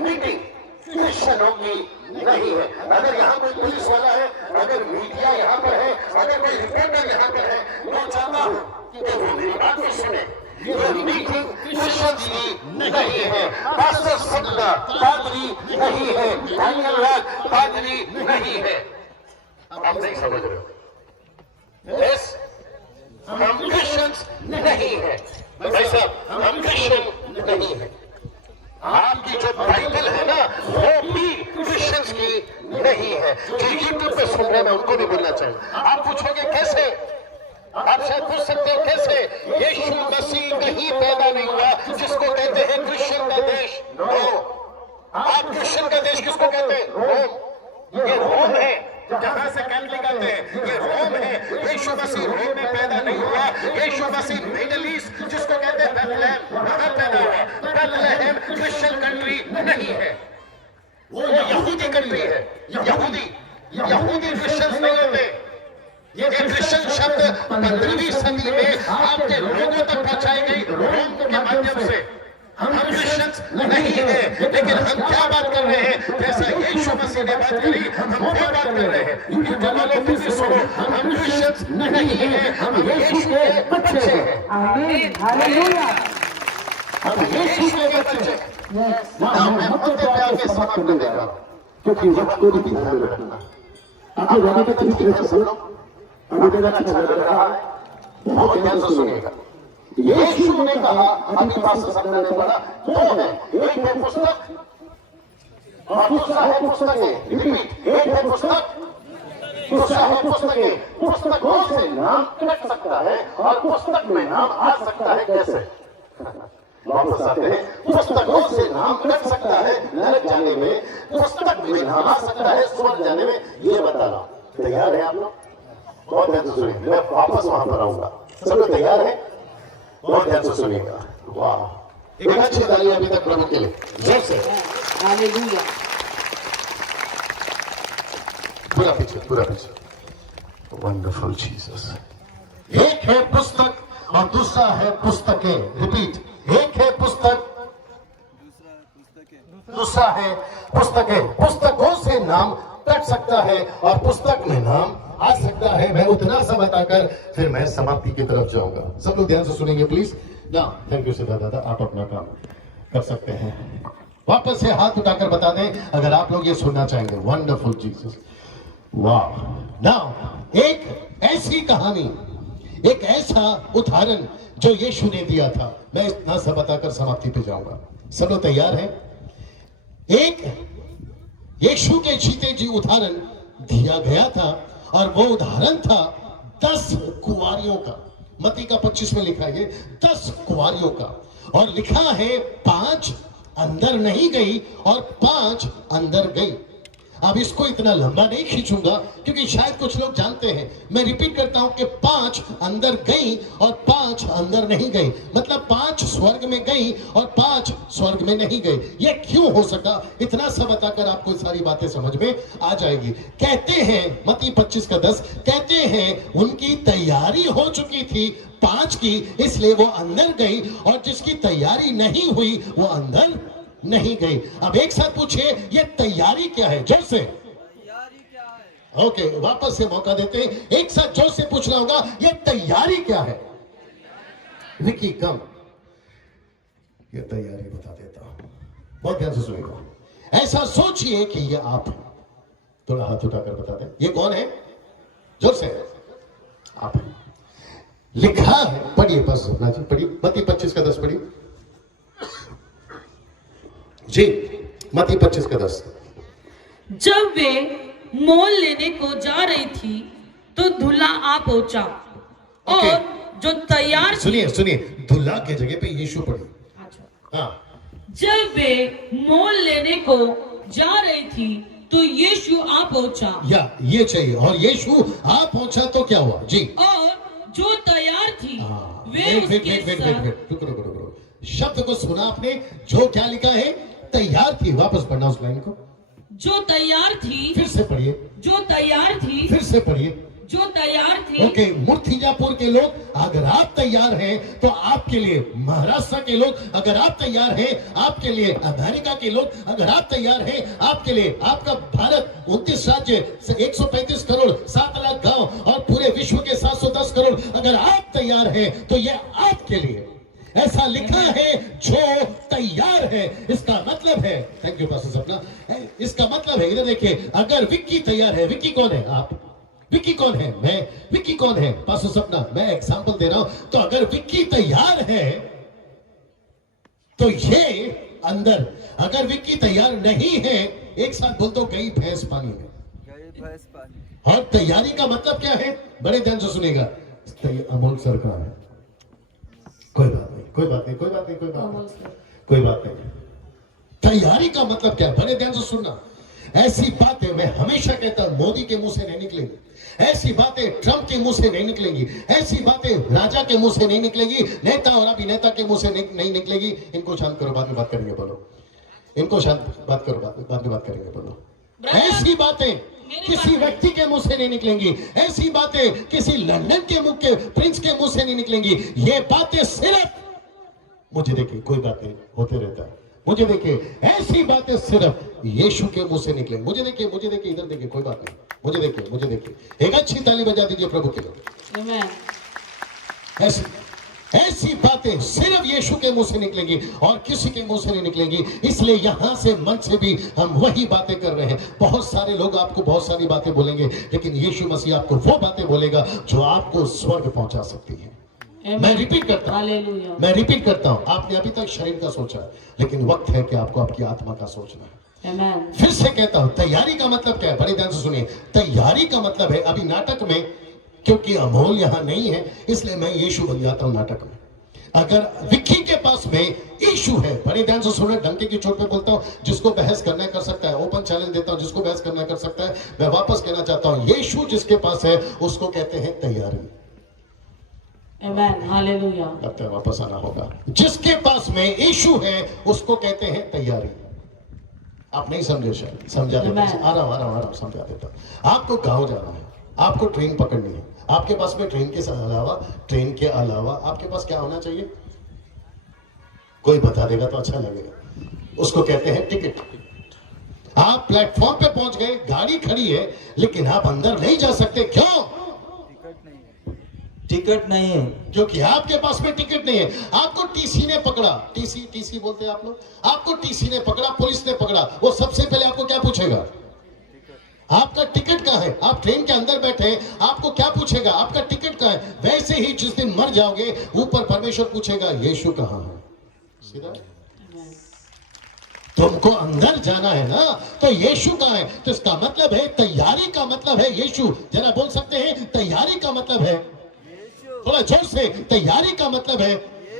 Meeting क्रिश्चियनों की नहीं है। अगर यहाँ कोई पुलिस वाला है, अगर मीडिया यहाँ पर है, अगर कोई रिपोर्टर यहाँ पर है, मैं चाहता हूँ कि वो मेरी बात को सुने। ये मीटिंग क्रिश्चियंस की नहीं है। पास्टर सत्ता पादरी नहीं है, डैनियल राज पादरी नहीं है। आप नहीं समझ रहे हो? यस, हम क्रिश्चियंस नहीं है भाई साहब, हम क्रिश्चियन नहीं है। आपकी जो बाइबल है ना, वो भी क्रिश्चियंस की नहीं है। जो यूट्यूब पे सुन रहे हैं, उनको भी बोलना चाहिए। आप पूछोगे कैसे? आप शायद पूछ सकते हो कैसे? यीशु मसीह कहीं पैदा नहीं हुआ जिसको कहते हैं क्रिश्चियन का देश। आप क्रिश्चियन का देश किसको कहते हैं? रोम। ये रोम है जहां से कैथलिक आते हैं, ये रोम है। यीशु मसीह रोम में पैदा नहीं हुआ। यीशु मसीह मिडिल ईस्ट जिसको कहते हैं बेथलेहम, वहां पैदा हुआ। बेथलेहम क्रिश्चियन कंट्री नहीं है, वो यहूदी कंट्री है। यहूदी क्रिश्चियंस नहीं होते। ये क्रिश्चियन शब्द 15वीं सदी में आपके लोगों तक पहुंचाई गई रोम के माध्यम से। हम क्रिश्चियंस नहीं है, लेकिन हम क्या बात कर रहे हैं? जैसा यीशु मसीह ने बात करी, हम क्या बात कर रहे हैं? यूट्यूब वालों फिर से सुनो, हम क्रिश्चियंस नहीं है, हम यीशु के बच्चे हैं। आमीन, हालेलुया। हम यीशु के बच्चे हैं। ना मैं अपने प्यार के समाप्त कर देगा, क्योंकि वक्त को भी ध्यान में रखना। आपके जाने का तरीके से सुनो, अभी तक अच्छा लग रहा है, बहुत ध्यान से सुनिएगा। यीशु ने कहा, अभी पास सकने ने पढ़ा, दो है, एक है पुस्तक और दूसरा है पुस्तकें। रिपीट, एक है पुस्तक, दूसरा है पुस्तकें। पुस्तकों से नाम कट सकता है और पुस्तक में नाम आ सकता है। कैसे? वापस आते हैं। पुस्तकों से नाम कट सकता है नरक जाने में, पुस्तक में नाम आ सकता है स्वर्ग जाने में। ये बता रहा हूं। तैयार है आप लोग? बहुत ध्यान से सुनिए, मैं वापस वहां पर आऊंगा। सब लोग तैयार है? बहुत ध्यान से सुनिएगा। वाह, एक अच्छी ताली अभी तक प्रभु के लिए, जोर से। हालेलुया। पूरा पीछे। Wonderful Jesus. एक है पुस्तक और दूसरा है पुस्तकें। रिपीट, एक है पुस्तक, दूसरा है पुस्तकें। पुस्तकों से नाम कट सकता है और पुस्तक में नाम आ सकता है। मैं उतना सा बताकर फिर मैं समाप्ति की तरफ जाऊंगा। सब लोग ध्यान से सुनेंगे प्लीज। ना थैंक यू सिद्धार्थ दादा, आप अपना काम कर सकते हैं। वापस से हाथ उठाकर बता दें अगर आप लोग ये सुनना चाहेंगे। Wonderful Jesus. वाह। नाउ एक ऐसी कहानी, एक ऐसा उदाहरण जो यीशु ने दिया था, मैं इतना सा बताकर समाप्ति पे जाऊंगा। सब लोग तैयार हैं? एक यीशु के जीते जी उदाहरण दिया गया था और वो उदाहरण था 10 कुंवारियों का। मत्ती का 25 में लिखा है 10 कुंवारियों का, और लिखा है 5 अंदर नहीं गई और 5 अंदर गई। अब इसको इतना लंबा नहीं खींचूंगा क्योंकि शायद कुछ लोग जानते हैं। मैं रिपीट करता हूं कि 5 अंदर गई और 5 अंदर नहीं गई, मतलब 5 स्वर्ग में गई और 5 स्वर्ग में नहीं गई। ये क्यों हो सका? इतना सा बताकर आपको सारी बातें समझ में आ जाएगी। कहते हैं मत्ती 25 का 10, कहते हैं उनकी तैयारी हो चुकी थी 5 की, इसलिए वो अंदर गई, और जिसकी तैयारी नहीं हुई वो अंदर नहीं गई। अब एक साथ पूछिए, ये तैयारी क्या है? जोर से। ओके, वापस से मौका देते हैं, एक साथ जोर से पूछना होगा, ये तैयारी क्या है? विकी कम, ये तैयारी बता देता हूं। बहुत ध्यान से सुनिएगा। ऐसा सोचिए कि ये आप, थोड़ा हाथ उठाकर बता दें, ये कौन है? जोर से। आप हैं। लिखा है, पढ़िए बस अपना जी, पढ़िए मत्ती 25 का 10 पढ़िए जी। मत्ती 25 का 10। जब वे मोल लेने को जा रही थी तो दूल्हा आ पहुंचा, और जो तैयार, सुनिए, दूल्हा के जगह पे यीशु पढ़ी। हाँ। जब वे मोल लेने को जा रही थी तो यीशु आ पहुंचा, या ये चाहिए, और यीशु आ पहुंचा तो क्या हुआ जी? और जो तैयार थी वे वेट, उसके साथ। रुको। शब्द को सुना आपने? जो क्या लिखा है? तैयार थी। वापस पढ़ना उस लाइन को। जो तैयार थी, फिर से पढ़िए। जो तैयार थी, फिर से पढ़िए। जो तैयार थे ओके, मूर्तिजापुर के लोग अगर आप तैयार हैं तो आपके लिए, महाराष्ट्र के लोग अगर आप तैयार हैं आपके लिए, अमेरिका के लोग अगर आप तैयार हैं आपके लिए, आपका भारत 29 राज्य 135 करोड़ 7 लाख गांव और पूरे विश्व के 710 करोड़ अगर आप तैयार हैं तो ये आपके लिए। ऐसा लिखा है जो तैयार है, इसका मतलब है, थैंक यू पास्टर सपना, इसका मतलब है, इधर देखिए, अगर विक्की तैयार है, विक्की कौन है? आप। विक्की कौन है? मैं। विक्की कौन है? पास्टर सपना। मैं एग्जांपल दे रहा हूं। तो अगर विक्की तैयार है तो ये अंदर, अगर विक्की तैयार नहीं है, एक साथ बोल तो गई भैंस पानी में। और तैयारी का मतलब क्या है? बड़े ध्यान से सुनेगा। अमोल सर का है, कोई बात नहीं, कोई बात नहीं, कोई बात नहीं, कोई बात नहीं, कोई बात नहीं। तैयारी का मतलब क्या? बड़े ध्यान से सुनना। ऐसी बातें मैं हमेशा कहता हूं मोदी के मुंह से नहीं निकलेंगी, ऐसी बातें ट्रंप के मुंह से नहीं निकलेंगी, ऐसी बातें राजा के मुंह से नहीं निकलेगी, नेता और अभिनेता के मुंह से नहीं निकलेगी। इनको शांत करो, बाद में बात करेंगे, बोलो। इनको शांत बात करो, बाद में बात करेंगे, बोलो। ऐसी बातें किसी व्यक्ति के मुंह से नहीं निकलेंगी, ऐसी बातें किसी लंदन के मुंह के प्रिंस के मुंह से नहीं निकलेंगी। ये बातें सिर्फ, मुझे देखिए, कोई बात नहीं, होते रहता है, मुझे देखिए, ऐसी बातें सिर्फ यीशु के मुंह से निकलेंगी। मुझे देखिए, मुझे देखिए, इधर देखिए, कोई बात नहीं, मुझे देखिए, मुझे देखिए। एक अच्छी ताली बजा दीजिए प्रभु के लिए। ऐसी बातें सिर्फ यीशु के मुंह से निकलेंगी और किसी के मुंह से नहीं निकलेंगी। इसलिए यहां से मंच से भी हम वही बातें कर रहे हैं। बहुत सारे लोग आपको बहुत सारी बातें बोलेंगे, लेकिन यीशु मसीह आपको वो बातें बोलेगा जो आपको स्वर्ग पहुंचा सकती है। मैं रिपीट करता हूं, मैं रिपीट करता हूं। आपने अभी तक शरीर का सोचा, लेकिन वक्त है कि आपको आपकी आत्मा का सोचना है। फिर से कहता हूं, तैयारी का मतलब क्या है? बड़े ध्यान से सुनिए। तैयारी का मतलब है, अभी नाटक में, क्योंकि अमोल यहां नहीं है इसलिए मैं यीशु बन जाता हूं नाटक में। अगर विक्की के पास में यीशु है, बड़े ध्यान से सुनो, डंके की चोट पे बोलता हूं, जिसको बहस करना कर सकता है, ओपन चैलेंज देता हूं, जिसको बहस करना कर सकता है। मैं वापस कहना चाहता हूं, यीशु जिसके पास है उसको कहते हैं तैयारी। हालेलुया। लगता है वापस आना होगा। जिसके पास में यीशु है उसको कहते हैं तैयारी। आप नहीं समझे, शायद समझा देता हूं, आ रहा हूं, समझा देता हूं। आपको गांव जाना है, आपको ट्रेन पकड़नी है, आपके पास में ट्रेन के अलावा आपके पास क्या होना चाहिए? कोई बता देगा तो अच्छा लगेगा। उसको कहते हैं टिकट। आप प्लेटफॉर्म पे पहुंच गए, गाड़ी खड़ी है, लेकिन आप अंदर नहीं जा सकते। क्यों? टिकट नहीं है, क्योंकि आपके पास में टिकट नहीं है। आपको टीसी ने पकड़ा, टीसी बोलते हैं आप लोग, आपको टीसी ने पकड़ा, पुलिस ने पकड़ा, वो सबसे पहले आपको क्या पूछेगा? आपका टिकट कहाँ है? आप ट्रेन के अंदर बैठे हैं, आपको क्या पूछेगा? आपका टिकट कहाँ है? वैसे ही जिस दिन मर जाओगे, ऊपर परमेश्वर पूछेगा यीशु कहाँ है? सीधा तुमको अंदर जाना है ना, तो यीशु कहाँ है? तो इसका मतलब है, तैयारी का मतलब है यीशु। जरा बोल सकते हैं, तैयारी का मतलब है, थोड़ा जोर से, तैयारी का मतलब है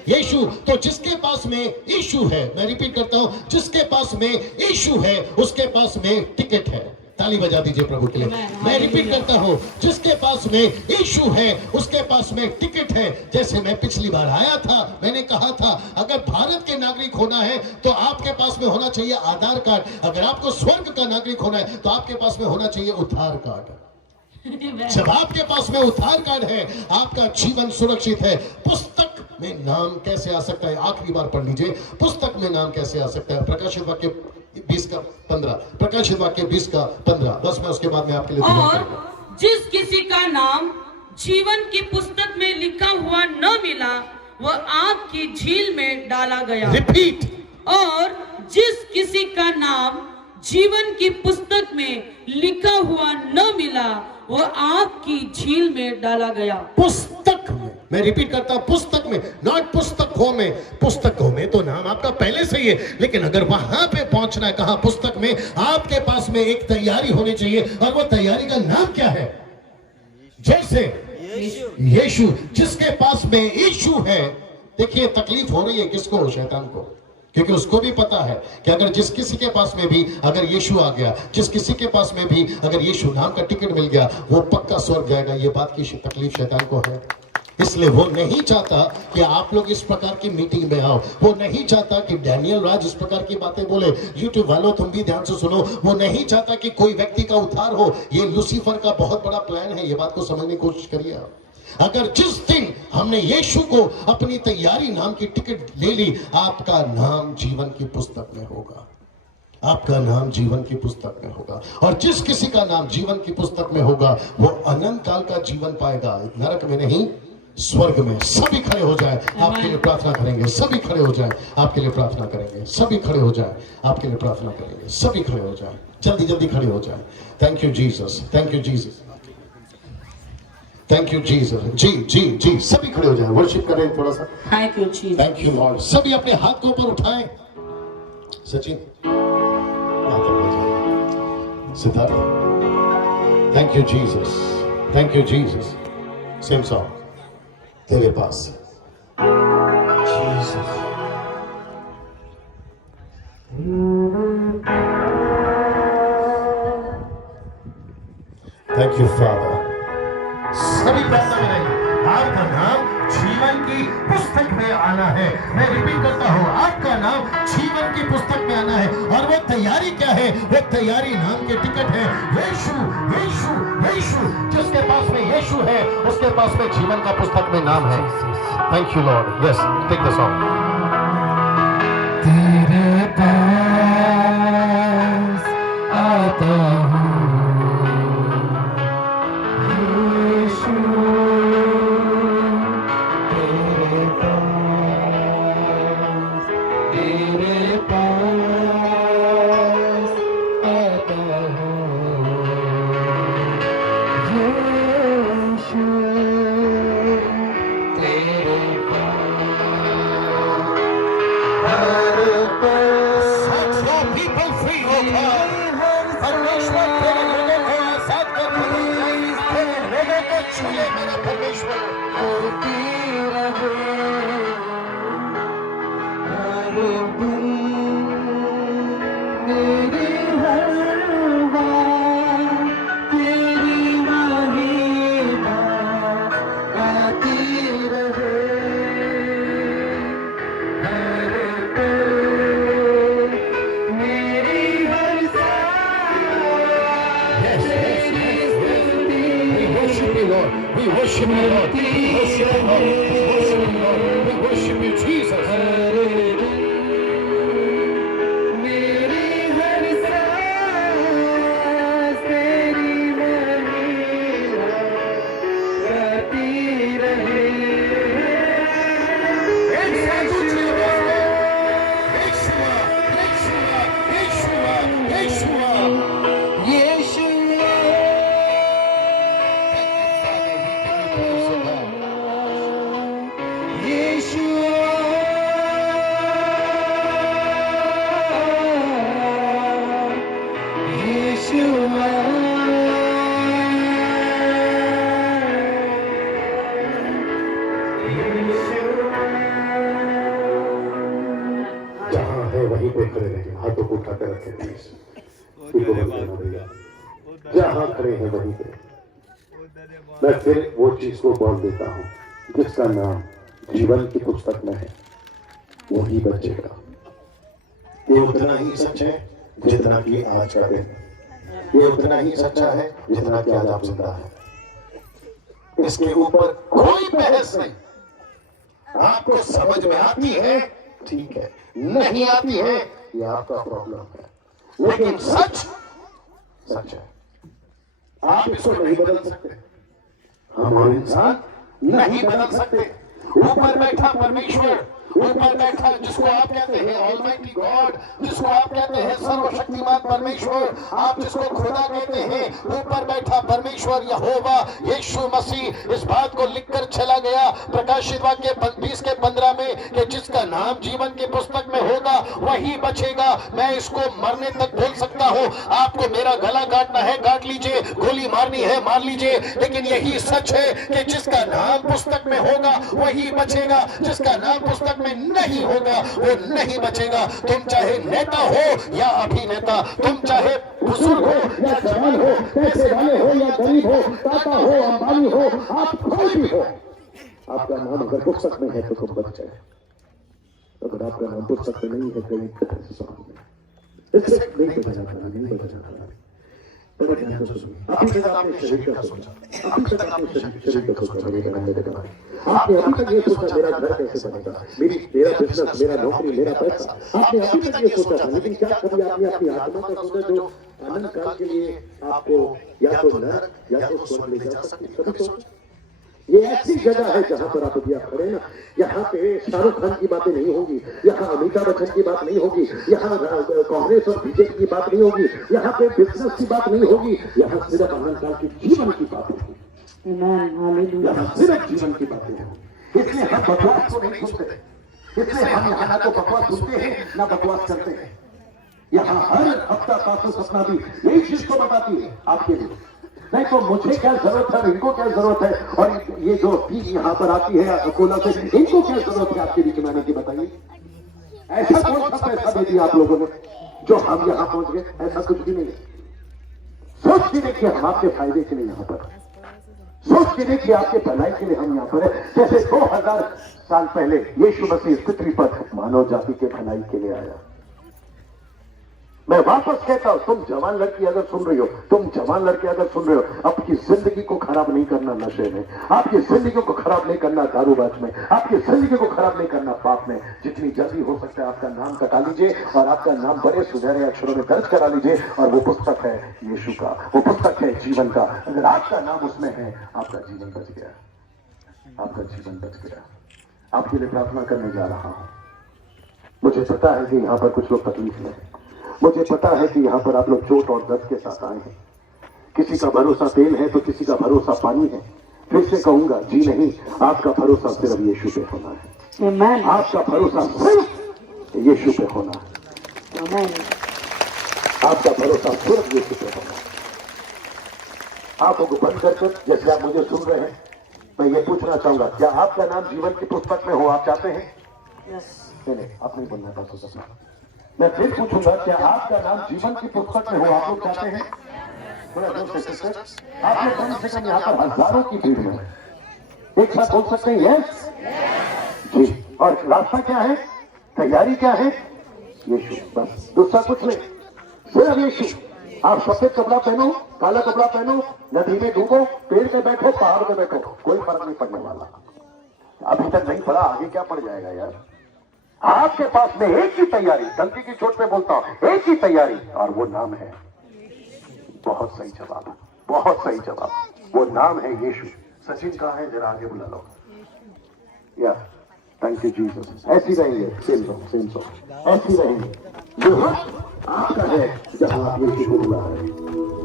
यीशु। तो जिसके पास में यीशु है, मैं रिपीट करता हूं, जिसके पास में यीशु है उसके पास में टिकट है। ताली बजा दीजिए प्रभु के लिए। मैं रिपीट करता हूं, जिसके पास में यीशु है उसके पास में टिकट है। जैसे मैं पिछली बार आया था, मैंने कहा था, अगर भारत के नागरिक होना है तो आपके पास में होना चाहिए आधार कार्ड। अगर आपको स्वर्ग का नागरिक होना है तो आपके पास में होना चाहिए उद्धार कार्ड। जब आपके पास में उद्धार कार्ड है, आपका जीवन सुरक्षित है। पुस्तक में नाम कैसे आ सकता है? आखिरी बार पढ़ लीजिए, पुस्तक में नाम कैसे आ सकता है? प्रकाशित वाक्य 20:15, प्रकाशित वाक्य 20:15। बस मैं उसके बाद में आपके लिए दुआ करूंगा। और जिस किसी का नाम जीवन की पुस्तक में लिखा हुआ न मिला, वह आग की झील में डाला गया। रिपीट। और जिस किसी का नाम जीवन की पुस्तक में लिखा हुआ न मिला, वह आग की झील में डाला गया। पुस्तक में, मैं रिपीट करता हूं, पुस्तक में, नॉट पुस्तकों में। पुस्तकों में तो नाम आपका पहले से ही है, लेकिन अगर वहां पे पहुंचना है, कहां? पुस्तक में। आपके पास में एक तैयारी होनी चाहिए, और वो तैयारी का नाम क्या है? जैसे यीशु। जिसके पास में यीशु है, देखिए तकलीफ हो रही है किसको? शैतान को। क्योंकि उसको भी पता है कि अगर जिस किसी के पास में भी अगर यीशु आ गया, जिस किसी के पास में भी अगर यीशु नाम का टिकट मिल गया, वो पक्का स्वर्ग जाएगा। ये बात की तकलीफ शैतान को है। इसलिए वो नहीं चाहता कि आप लोग इस प्रकार की मीटिंग में आओ। वो नहीं चाहता कि डैनियल राज इस प्रकार की बातें बोले। यूट्यूब वालों तुम भी ध्यान से सुनो, वो नहीं चाहता कि कोई व्यक्ति का उद्धार हो। ये लूसीफर का बहुत बड़ा प्लान है, ये बात को समझने की कोशिश करिए आप। अगर जिस दिन हमने यीशु को अपनी तैयारी नाम की टिकट ले ली, आपका नाम जीवन की पुस्तक में होगा। आपका नाम जीवन की पुस्तक में होगा, और जिस किसी का नाम जीवन की पुस्तक में होगा वो अनंत काल का जीवन पाएगा, नरक में नहीं स्वर्ग में। सभी खड़े हो जाए, आपके लिए प्रार्थना करेंगे। सभी खड़े हो जाए, आपके लिए प्रार्थना करेंगे। सभी खड़े हो जाए, आपके लिए प्रार्थना करेंगे। सभी खड़े हो जाए, जल्दी जल्दी खड़े हो जाए। Thank you Jesus, thank you Jesus, thank you Jesus. जी जी जी, सभी खड़े हो जाए, वर्शिप करें थोड़ा सा। Thank you Jesus. Thank you Lord. सभी अपने हाथ को ऊपर उठाएं। Sachin, Siddharth, thank you Jesus, thank you Jesus. Same song तेरे पास जीसस। Thank you father. सभी प्रार्थना करेंगे। आपका नाम जीवन की पुस्तक में आना है। मैं रिपीट करता हूँ, आपका नाम जीवन की पुस्तक में आना है। और वो तैयारी क्या है? वो तैयारी नाम के टिकट है यीशु, यीशु, यीशु। जिसके पास में यीशु है उसके पास में जीवन का पुस्तक में नाम है। Thank you Lord. Yes, take the song. तेरे पास आता हूँ जहां खड़े हैं वहीं पे मैं फिर वो चीज को बोल देता हूं, जिसका नाम जीवन की पुस्तक में है वही बचेगा। ये उतना ही सच है जितना कि आज का दिन, ये उतना ही सच्चा है जितना कि आज आप जिंदा है। इसके ऊपर कोई बहस नहीं। आपको समझ में आती है ठीक है, नहीं आती है ये आपका प्रॉब्लम है, लेकिन सच सच है। आप इसको नहीं बदल सकते, हम और इंसान नहीं बदल सकते। ऊपर बैठा परमेश्वर, ऊपर बैठा जिसको आप कहते हैं ऑलमाइटी गॉड, जिसको आप कहते हैं सर्वशक्तिमान परमेश्वर, आप जिसको खुदा कहते हैं, ऊपर बैठा परमेश्वर यहोवा यीशु मसीह इस बात को लिखकर चला गया प्रकाशित वाक्य 20:15 में कि जिसका नाम जीवन की पुस्तक में होगा वही बचेगा। मैं इसको मरने तक बोल सकता हूँ, आपको मेरा गला काटना है काट लीजिए, गोली मारनी है मार लीजिए, लेकिन यही सच है कि जिसका नाम पुस्तक में होगा वही बचेगा, जिसका नाम पुस्तक में नहीं होगा वो नहीं बचेगा। तुम चाहे नेता हो या अभिनेता, तुम चाहे बुजुर्ग हो या जवान हो, पैसे वाले हो या गरीब हो, टाटा हो अंबानी हो, आप कोई भी हो, आपका नाम अगर पुस्तक में है तो तुम बच गए, अगर आपका नाम पुस्तक में नहीं है कहीं तरह से सवाल में इससे नहीं बचा जाता, नहीं बचा जाता। अभी तक आपने शरीर का सोचा, अभी तक आपने शरीर का सोचा, मेरे करना मेरे करना, आपने अभी तक ये सोचा मेरा घर कैसे बनेगा, मेरा बिजनेस, मेरा नौकरी, मेरा पैसा, आपने अभी तक ये सोचा था। लेकिन क्या कभी आपने अपनी आत्मा का सोचा जो अनंत काल के लिए आपको या तो नरक या तो स्वर्ग ले जा सकती? कभी सोचा? ये ऐसी जगह है जहां पर आप अभी खड़े ना, यहाँ पे शाहरुख खान की बातें नहीं होगी, यहाँ अमिताभ बच्चन की बात नहीं होगी, यहाँ कांग्रेस और बीजेपी की बात नहीं होगी, यहाँ पे बिजनेस की बात नहीं होगी, यहाँ सिर्फ अनंत काल की जीवन की बातें होगी, यहाँ सिर्फ जीवन की बातें होगी। इसलिए हम बकवास को नहीं सुनते, इसलिए हम यहाँ ना तो बकवास सुनते हैं ना बकवास करते हैं। यहाँ हर हफ्ता पास सपना भी यही चीज को बताती है आपके लिए, नहीं तो मुझे क्या जरूरत है, इनको क्या जरूरत है, और ये जो टीम यहाँ पर आती है अकोला से, इनको क्या जरूरत है आपके बीच में आने की, बताइए। ऐसा कौन सा पैसा दे दिया आप लोगों ने जो हम यहाँ पहुंच गए? ऐसा कुछ भी नहीं है। सोच के देखिए, हम आपके फायदे के लिए यहाँ पर, सोच के देखिए आपके भलाई के लिए हम यहाँ पर है। जैसे 2000 साल पहले यीशु मसीह इस पृथ्वी पर मानव जाति के भलाई के लिए आया। मैं वापस कहता हूं, तुम जवान लड़की अगर सुन रही हो, तुम जवान लड़के अगर सुन रहे हो, आपकी जिंदगी को खराब नहीं करना नशे में, आपकी जिंदगी को खराब नहीं करना दारूबाज में, आपकी जिंदगी को खराब नहीं करना पाप में। जितनी जल्दी हो सकता है आपका नाम कटा लीजिए और आपका नाम बड़े सुनहरे अक्षरों में दर्ज करा लीजिए, और वो पुस्तक है यीशु का, वो पुस्तक है जीवन का। अगर आपका नाम उसमें है, आपका जीवन बच गया, आपका जीवन बच गया। आपके लिए प्रार्थना करने जा रहा हूं। मुझे पता है कि यहाँ पर कुछ लोग तकलीफ में हैं, मुझे पता है कि यहाँ पर आप लोग चोट और दर्द के साथ आए हैं। किसी का भरोसा तेल है तो किसी का भरोसा पानी है। फिर से कहूंगा, जी नहीं, आपका भरोसा सिर्फ यीशु पे होना है। आपका भरोसा सिर्फ यीशु पे होना है। आपका भरोसा सिर्फ यीशु पे होना है। आंखों को बंद कर जैसे आप मुझे सुन रहे हैं, मैं ये पूछना चाहूंगा, क्या आपका नाम जीवन की पुस्तक में हो? आप चाहते हैं? नहीं, आप नहीं बोलना था। मैं फिर पूछूंगा, क्या आपका नाम जीवन की पुस्तक में हो? आप लोग चाहते हैं? थोड़ा जोर से आप लोग कम से कम यहाँ पर हजारों की भीड़ में एक साथ बोल सकते हैं यस जी। और रास्ता क्या है, तैयारी क्या है? यीशु, बस दूसरा कुछ नहीं, सिर्फ यीशु। आप सफेद कपड़ा पहनो, काला कपड़ा पहनो, नदी में डूबो, पेड़ पे बैठो, पहाड़ पे बैठो, कोई फर्क नहीं पड़ने वाला। अभी तक नहीं पड़ा, आगे क्या पड़ जाएगा यार। आपके पास में एक ही तैयारी, गलती की चोट पे बोलता हूं, एक ही तैयारी, और वो नाम है, बहुत सही जवाब, बहुत सही जवाब, वो नाम है यीशु। सचिन कहाँ है, जरा आगे बुला लो। या थैंक यू जीसस। ऐसी रहेंगे, सेम सो ऐसी रहेंगे। जो आपका है जहां आप यीशु को बुला रहे हैं,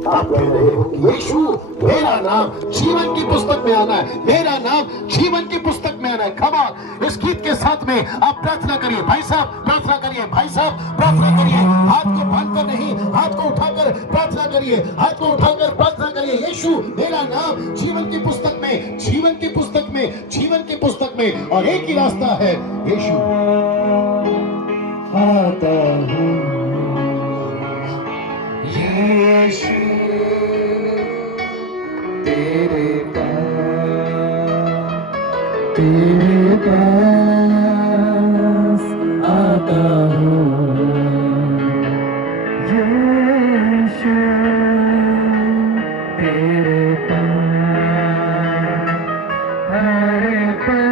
आप कह रहे हो यीशु मेरा नाम जीवन की पुस्तक में आना है, मेरा नाम जीवन की पुस्तक में आना है। कम ऑन, इस गीत के साथ में आप प्रार्थना करिए। भाई साहब प्रार्थना करिए, भाई साहब प्रार्थना करिए। हाथ को बांधकर नहीं, हाथ को उठाकर प्रार्थना करिए, हाथ को उठाकर प्रार्थना करिए। यीशु मेरा नाम जीवन की पुस्तक में, जीवन की पुस्तक में, जीवन की पुस्तक में। और एक ही रास्ता है, यीशु आता हूं, यीशु तेरे पास आता हूँ, यीशु तेरे पास, हर पल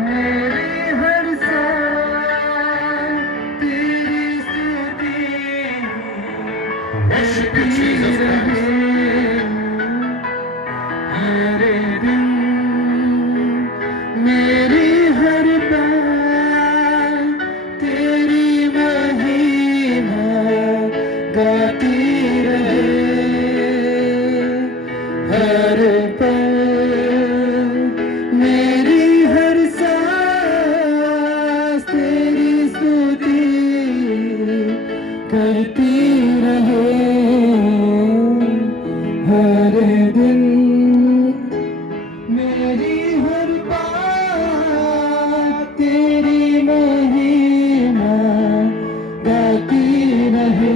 मेरी हर सांस तेरी स्तुति हर दिन मेरी हर बात तेरी महिमा गाती रहे, हर पल मेरी हर सांस तेरी स्तुति करती रहे, हर दिन मेरी हर बात तेरी महिमा गाती रहे।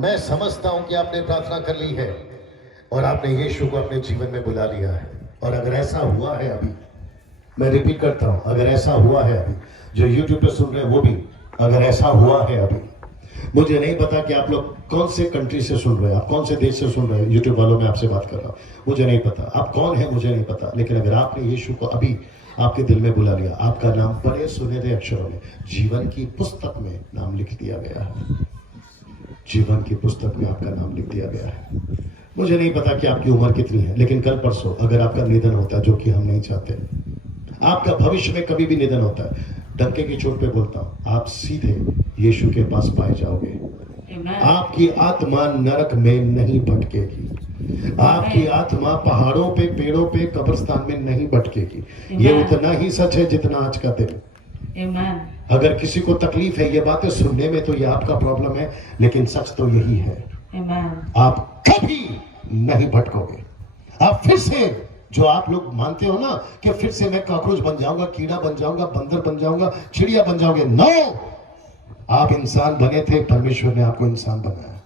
मैं समझता हूं कि आपने प्रार्थना कर ली है और आपने यीशु को अपने जीवन में बुला लिया है। और अगर ऐसा हुआ है अभी, मैं रिपीट करता हूं, अगर ऐसा हुआ है अभी, जो यूट्यूब पे सुन रहे हैं वो भी, अगर ऐसा हुआ है अभी, मुझे नहीं पता कि आप लोग कौन से कंट्री से सुन रहे हैं, आप कौन से देश से सुन रहे हैं। यूट्यूब वालों में आपसे बात कर रहा हूं, मुझे नहीं पता आप कौन है, मुझे नहीं पता, लेकिन अगर आपने यीशु को अभी आपके दिल में बुला लिया, आपका नाम बड़े सुनहरे अक्षरों में जीवन की पुस्तक में नाम लिख दिया गया है। जीवन की पुस्तक में आपका नाम लिख दिया गया है। मुझे नहीं पता कि आपकी उम्र कितनी है, लेकिन कल परसों अगर आपका निधन होता है, जो कि हम नहीं चाहते, आपका भविष्य में कभी भी निधन होता है, डंके की चोट पे बोलता हूं, आप सीधे यीशु के पास पाए जाओगे। आपकी आत्मा नरक में नहीं भटकेगी, आपकी आत्मा पहाड़ों पे, पेड़ों पे, कब्रिस्तान में नहीं भटकेगी। ये उतना ही सच है जितना आज का दिन। अगर किसी को तकलीफ है ये बातें सुनने में, तो ये आपका प्रॉब्लम है, लेकिन सच तो यही है, आप कभी नहीं भटकोगे। आप फिर से, जो आप लोग मानते हो ना कि फिर से मैं कॉकरोच बन जाऊंगा, कीड़ा बन जाऊंगा, बंदर बन जाऊंगा, चिड़िया बन जाओगे, नो, आप इंसान बने थे, परमेश्वर ने आपको इंसान बनाया।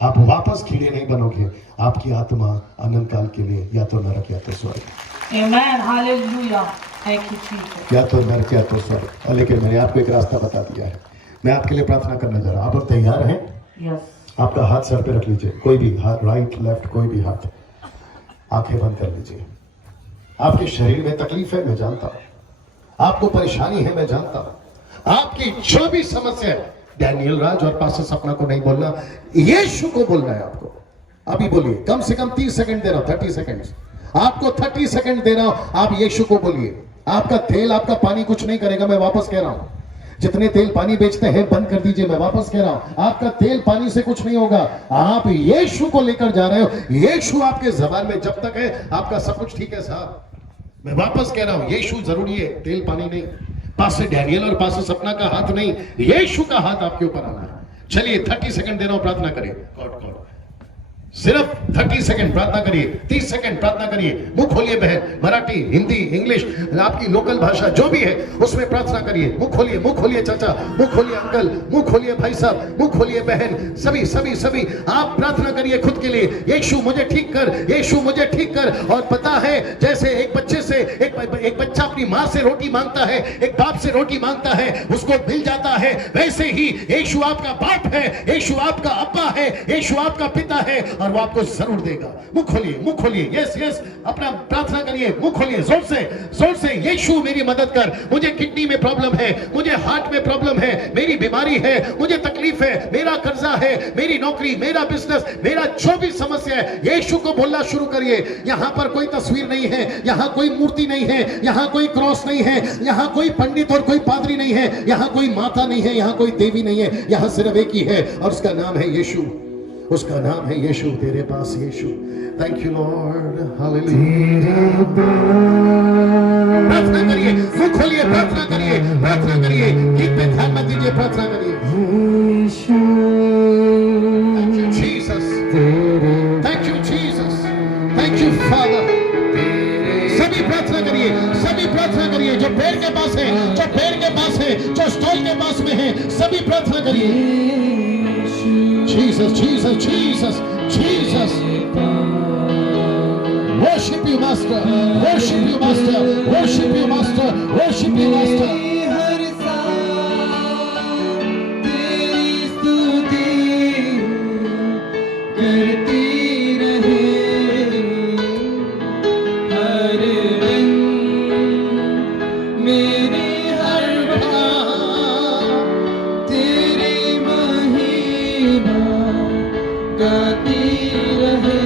आप वापस कीड़े नहीं बनोगे, आपकी आत्मा अनंत काल के लिए या तो नरक या तो स्वर्ग, या तो नरक या तो स्वर्ग। लेकिन मैंने आपको एक रास्ता बता दिया है। मैं आपके लिए प्रार्थना करने जा रहा हूं, आप लोग तैयार हैं? आपका हाथ सर पे रख लीजिए, कोई भी हाथ, राइट लेफ्ट कोई भी हाथ, आंखें बंद कर लीजिए। आपके शरीर में तकलीफ है, मैं जानता हूं, आपको परेशानी है, मैं जानता हूं, आपकी जो भी समस्या है, डैनियल राज और पास्टर सपना को नहीं बोलना, यीशु को बोलना है आपको। अभी बोलिए, कम से कम 30 सेकंड दे रहा हूं, 30 सेकंड, आपको 30 सेकंड दे रहा हूं, आप यीशु को बोलिए। आपका तेल, आपका पानी कुछ नहीं करेगा, मैं वापस कह रहा हूं। जितने तेल पानी बेचते हैं बंद कर दीजिए, मैं वापस कह रहा हूं, आपका तेल पानी से कुछ नहीं होगा। आप यीशु को लेकर जा रहे हो, यीशु आपके ज़बान में जब तक है, आपका सब कुछ ठीक है साहब। मैं वापस कह रहा हूं, यीशु जरूरी है, तेल पानी नहीं। पास्टर डैनियल और पास्टर सपना का हाथ नहीं, यीशु का हाथ आपके ऊपर आना है। चलिए 30 सेकंड दे रहा हूं, प्रार्थना करिए। गॉड सिर्फ 30 सेकंड प्रार्थना करिए, 30 सेकंड प्रार्थना करिए। मुंह खोलिए बहन, मराठी, हिंदी, इंग्लिश, आपकी लोकल भाषा जो भी है उसमें प्रार्थना करिए। मुंह खोलिए चाचा, मुंह खोलिए अंकल, मुंह खोलिए भाई साहब, मुंह खोलिए बहन, सभी सभी सभी आप प्रार्थना करिए खुद के लिए। यीशु मुझे ठीक कर, यीशु मुझे ठीक कर। और पता है, जैसे एक बच्चे से एक बच्चा अपनी माँ से रोटी मांगता है, एक बाप से रोटी मांगता है, उसको मिल जाता है, वैसे ही यीशु आपका बाप है, यीशु आपका अब्बा है, यीशु आपका पिता है, और वो आपको जरूर देगा। मुंह खोलिए, यस यस, अपना प्रार्थना करिए, मुंह खोलिए जोर से। यीशु मेरी मदद कर, मुझे किडनी में प्रॉब्लम है, मुझे हार्ट में प्रॉब्लम है, मेरी बीमारी है, मुझे तकलीफ है, मेरा कर्जा है, मेरी नौकरी, मेरा बिजनेस, मेरा जो भी समस्या है, यीशु को बोलना शुरू करिए। यहां पर कोई तस्वीर नहीं है, यहां कोई मूर्ति नहीं है, यहां कोई क्रॉस नहीं है, यहां कोई पंडित और कोई पादरी नहीं है, यहां कोई माता नहीं है, यहां कोई देवी नहीं है, यहां सिर्फ एक ही है और उसका नाम है यीशु। उसका नाम है यीशु। तेरे पास Yeshu. Thank you Lord, hallelujah. प्रार्थना करिए, मुंह खोलिए, प्रार्थना करिए, प्रार्थना करिए, गीत पे ध्यान मत दीजिए, प्रार्थना करिए। Thank you Jesus, thank you Jesus, thank you father. सभी प्रार्थना करिए, सभी प्रार्थना करिए, जो पेड़ के पास है, जो पेड़ के पास है, जो स्टॉल के पास में है, सभी प्रार्थना करिए। Jesus, Jesus, Jesus, Jesus. Worship you, Master. Worship you, Master. Worship you, Master. Worship you, Master. हर सांस तेरी स्तुति करती रहे, हर दिन मेरी हर बात तेरी महिमा गाती रहे,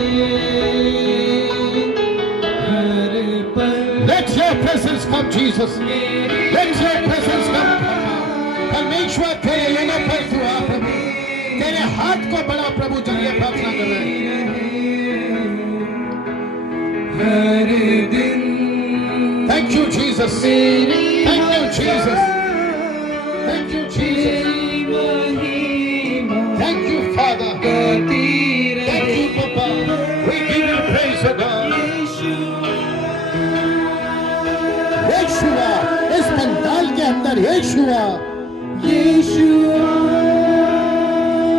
हर पल। Let your presence come, Jesus. Let your presence come. परमेश्वर तेरे लेने पर तू आ प्रभु, तेरे हाथ को बड़ा प्रभु जरिए प्रार्थना कर रहे हैं। हर दिन Thank you, Jesus. Thank you, Jesus. Thank you, Jesus. Thank you, Father. Thank you, Papa. We give you praise, O God. यीशुआ, इस पंडाल के अंदर यीशुआ, यीशु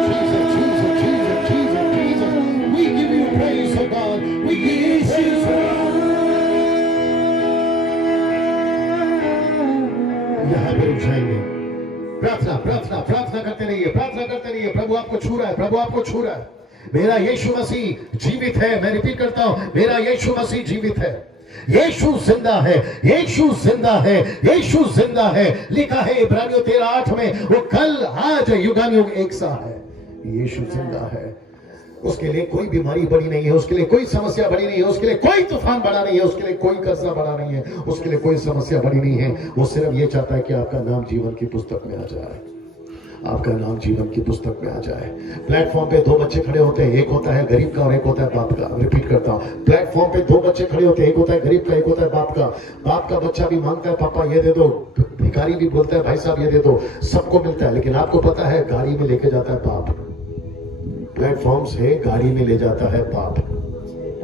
Jesus, Jesus, यहाँ पे रुक जाएंगे। प्रार्थना प्रार्थना प्रार्थना करते रहिए, प्रार्थना करते रहिए। प्रभु आपको छू रहा है, प्रभु आपको छू रहा है। मेरा यीशु मसीह जीवित है। मैं रिपीट करता हूं, मेरा यीशु मसीह जीवित है। यीशु जिंदा है, यीशु जिंदा है, यीशु जिंदा है। लिखा है इब्रानियों 13:8 में, वो कल आज युगानुयुग एक सा है। यीशु जिंदा है। उसके लिए कोई बीमारी बड़ी नहीं है, उसके लिए कोई समस्या बड़ी नहीं है, उसके लिए कोई तूफान बड़ा नहीं है, उसके लिए कोई कर्जा बड़ा नहीं है, उसके लिए कोई समस्या बड़ी नहीं है। वो सिर्फ ये चाहता है कि आपका नाम जीवन की पुस्तक में आ जाए, आपका नाम जीवन की पुस्तक में आ जाए। प्लेटफॉर्म पे दो बच्चे खड़े होते हैं, एक होता है गरीब का और एक होता है बाप का। रिपीट करता हूं, प्लेटफॉर्म पे दो बच्चे खड़े होते हैं, एक होता है गरीब का, एक होता है बाप का। बाप का बच्चा भी मांगता है पापा ये दे दो, भिखारी भी बोलता है भाई साहब ये दे दो, सबको मिलता है। लेकिन आपको पता है गाड़ी में लेके जाता है बाप, प्लेटफॉर्म से गाड़ी में ले जाता है बाप,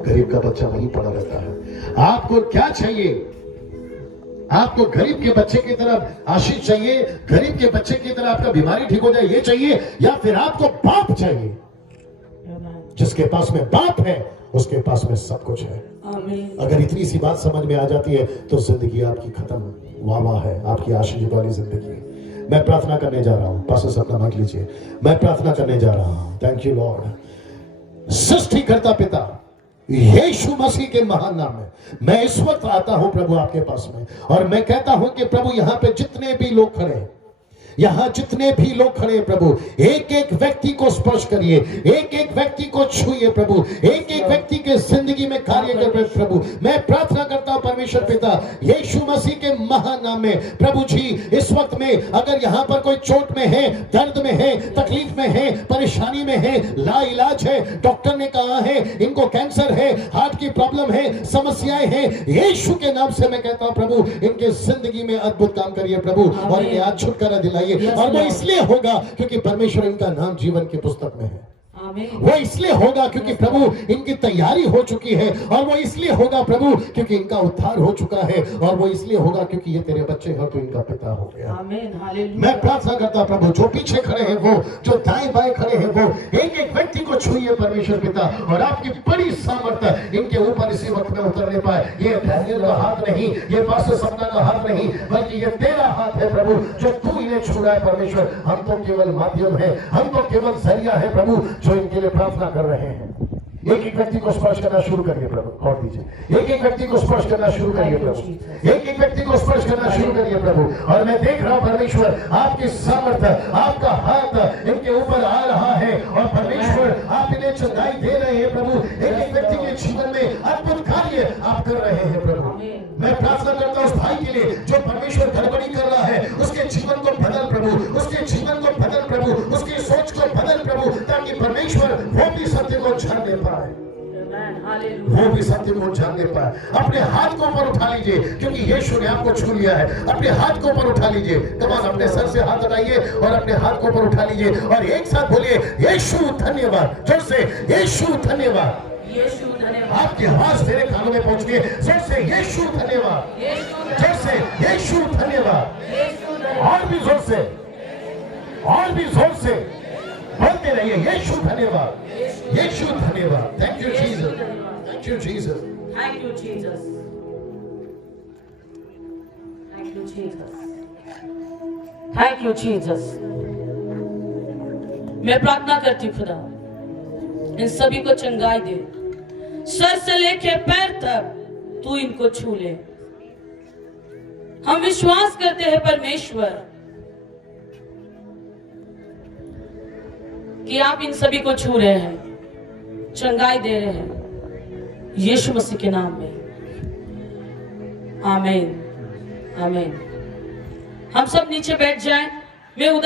गरीब का बच्चा वहीं पड़ा रहता है। आपको क्या चाहिए? आपको गरीब के बच्चे की तरफ आशीष चाहिए, गरीब के बच्चे की तरह आपका बीमारी ठीक हो जाए ये चाहिए, या फिर आपको बाप चाहिए? जिसके पास में बाप है उसके पास में सब कुछ है। अगर इतनी सी बात समझ में आ जाती है तो जिंदगी आपकी खत्म, वाह है, आपकी आशीष वाली जिंदगी। मैं प्रार्थना करने जा रहा हूं, पास अपना माइक लीजिए। मैं प्रार्थना करने जा रहा हूं। Thank you Lord. सृष्टिकर्ता पिता यीशु मसीह के महान नाम में मैं इस वक्त आता हूं प्रभु आपके पास में, और मैं कहता हूं कि प्रभु यहां पे जितने भी लोग खड़े हैं, यहां जितने भी लोग खड़े हैं प्रभु, एक एक व्यक्ति को स्पर्श करिए, एक एक व्यक्ति को छूइए प्रभु, एक एक व्यक्ति के जिंदगी में कार्य कर प्रभु। मैं प्रार्थना करता हूं परमेश्वर पिता यीशु मसीह के महान नाम में प्रभु जी, इस वक्त में अगर यहां पर कोई चोट में है, दर्द में है, तकलीफ में है, परेशानी में है, लाइलाज है, डॉक्टर ने कहा है इनको कैंसर है, हार्ट की प्रॉब्लम है, समस्याएं हैं, यीशु के नाम से मैं कहता हूं प्रभु इनके जिंदगी में अद्भुत काम करिए प्रभु, और इन्हें आज छुटकारा दिलाइए। और वो इसलिए होगा क्योंकि परमेश्वर इनका नाम जीवन की पुस्तक में है। वो इसलिए होगा क्योंकि प्रभु इनकी तैयारी हो चुकी है, और वो इसलिए होगा प्रभु क्योंकि इनका उद्धार हो चुका है, और वो इसलिए होगा क्योंकि ये तेरे बच्चे हैं तो इनका पिता हो गया। मैं प्रार्थना करता प्रभु जो पीछे खड़े हैं वो, जो दाएं बाएं खड़े हैं वो, एक एक व्यक्ति को छूइए परमेश्वर पिता, और आपकी बड़ी सामर्थ्य इनके ऊपर इसी वक्त में उतरने पाए। ये डैनियल का हाथ नहीं, ये पास्टर सपना का हाथ नहीं, बल्कि ये तेरा हाथ है प्रभु, जो तू इन्हें छू रहा है परमेश्वर। हम तो केवल माध्यम है, हम तो केवल जरिया है प्रभु, जो इनके लिए प्रार्थना कर रहे हैं। एक एक व्यक्ति को स्पर्श करना शुरू करिए प्रभु, गौर दीजिए। एक एक व्यक्ति को स्पर्श करना शुरू करिए प्रभु, एक एक व्यक्ति को स्पर्श करना शुरू करिए प्रभु। और मैं देख रहा हूं परमेश्वर आपकी सामर्थ्य, आपका हाथ इनके ऊपर आ रहा है, और परमेश्वर आप इन्हें चंगाई दे रहे हैं प्रभु। एक एक व्यक्ति के जीवन में अद्भुत कार्य आप कर रहे हैं प्रभु। मैं प्रार्थना करता हूं उस भाई के लिए जो परमेश्वर गड़बड़ी कर रहा है, उसके जीवन को बदल प्रभु, उसके जीवन को बदल प्रभु, उसकी सोच को बदल प्रभु, ताकि परमेश्वर वो भी सत्य को जान ले पाए, वो भी सत्य को जान ले पाए। अपने हाथ को ऊपर उठा लीजिए क्योंकि यीशु ने आपको छू लिया है। अपने हाथ को ऊपर उठा लीजिए, कमान अपने सर से हाथ हटाइए और अपने हाथ को ऊपर उठा लीजिए, और एक साथ बोलिए यीशु धन्यवाद, जोर से यीशु धन्यवाद। आपकी आवाज मेरे कानों में पहुंच गई, जोर से यीशु धन्यवाद, जोर से यीशु धन्यवाद, और भी जोर से, और भी जोर से बोलते रहिए यीशु धन्यवाद, यीशु धन्यवाद। Thank you Jesus, thank you Jesus, thank you Jesus, thank you Jesus, thank you Jesus. मैं प्रार्थना करती खुदा इन सभी को चंगाई दे, सर से लेके पैर तक तू इनको छू ले। हम विश्वास करते हैं परमेश्वर कि आप इन सभी को छू रहे हैं, चंगाई दे रहे हैं, यीशु मसीह के नाम में, आमीन, आमीन। हम सब नीचे बैठ जाएं। मैं उधर